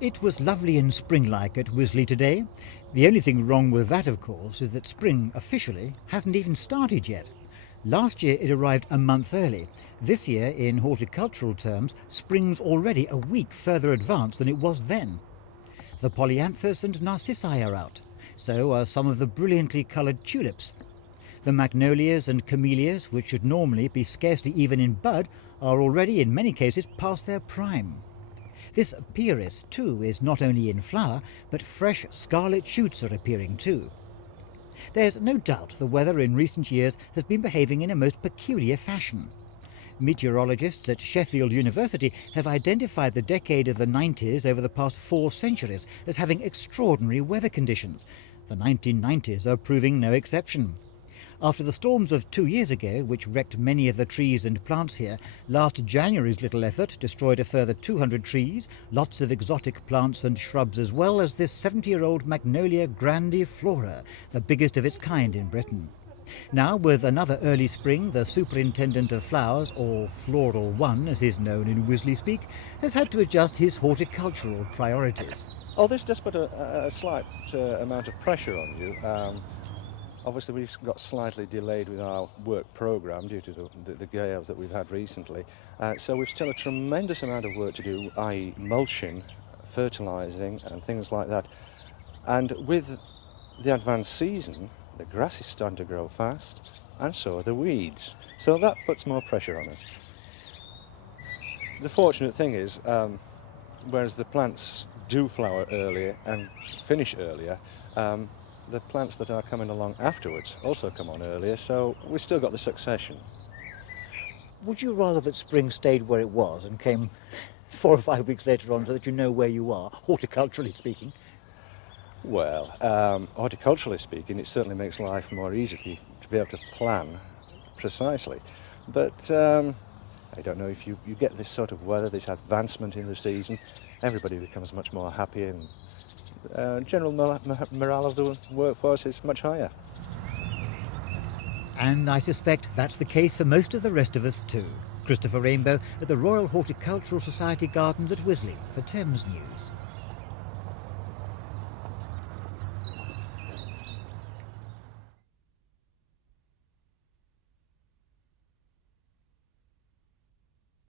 It was lovely and spring-like at Wisley today. The only thing wrong with that, of course, is that spring, officially, hasn't even started yet. Last year it arrived a month early. This year, in horticultural terms, spring's already a week further advanced than it was then. The polyanthus and narcissi are out. So are some of the brilliantly coloured tulips. The magnolias and camellias, which should normally be scarcely even in bud, are already in many cases past their prime. This pyrrhus, too, is not only in flower, but fresh scarlet shoots are appearing too. There's no doubt the weather in recent years has been behaving in a most peculiar fashion. Meteorologists at Sheffield University have identified the decade of the 90s over the past 4 centuries as having extraordinary weather conditions. The 1990s are proving no exception. After the storms of 2 years ago, which wrecked many of the trees and plants here, last January's little effort destroyed a further 200 trees, lots of exotic plants and shrubs, as well as this 70-year-old Magnolia grandiflora, the biggest of its kind in Britain. Now, with another early spring, the Superintendent of Flowers, or Floral One as is known in Wisley speak, has had to adjust his horticultural priorities. Oh, this does put a slight amount of pressure on you. Obviously, we've got slightly delayed with our work programme due to the gales that we've had recently. So we've still a tremendous amount of work to do, i.e. mulching, fertilising and things like that. And with the advanced season, the grass is starting to grow fast, and so are the weeds. So that puts more pressure on us. The fortunate thing is, whereas the plants do flower earlier and finish earlier, the plants that are coming along afterwards also come on earlier, so we've still got the succession. Would you rather that spring stayed where it was and came 4 or 5 weeks later on so that you know where you are, horticulturally speaking? Well, horticulturally speaking, it certainly makes life more easy to be able to plan precisely. But I don't know, if you get this sort of weather, this advancement in the season, everybody becomes much more happy, and general morale of the workforce is much higher. And I suspect that's the case for most of the rest of us too. Christopher Rainbow at the Royal Horticultural Society Gardens at Wisley for Thames News.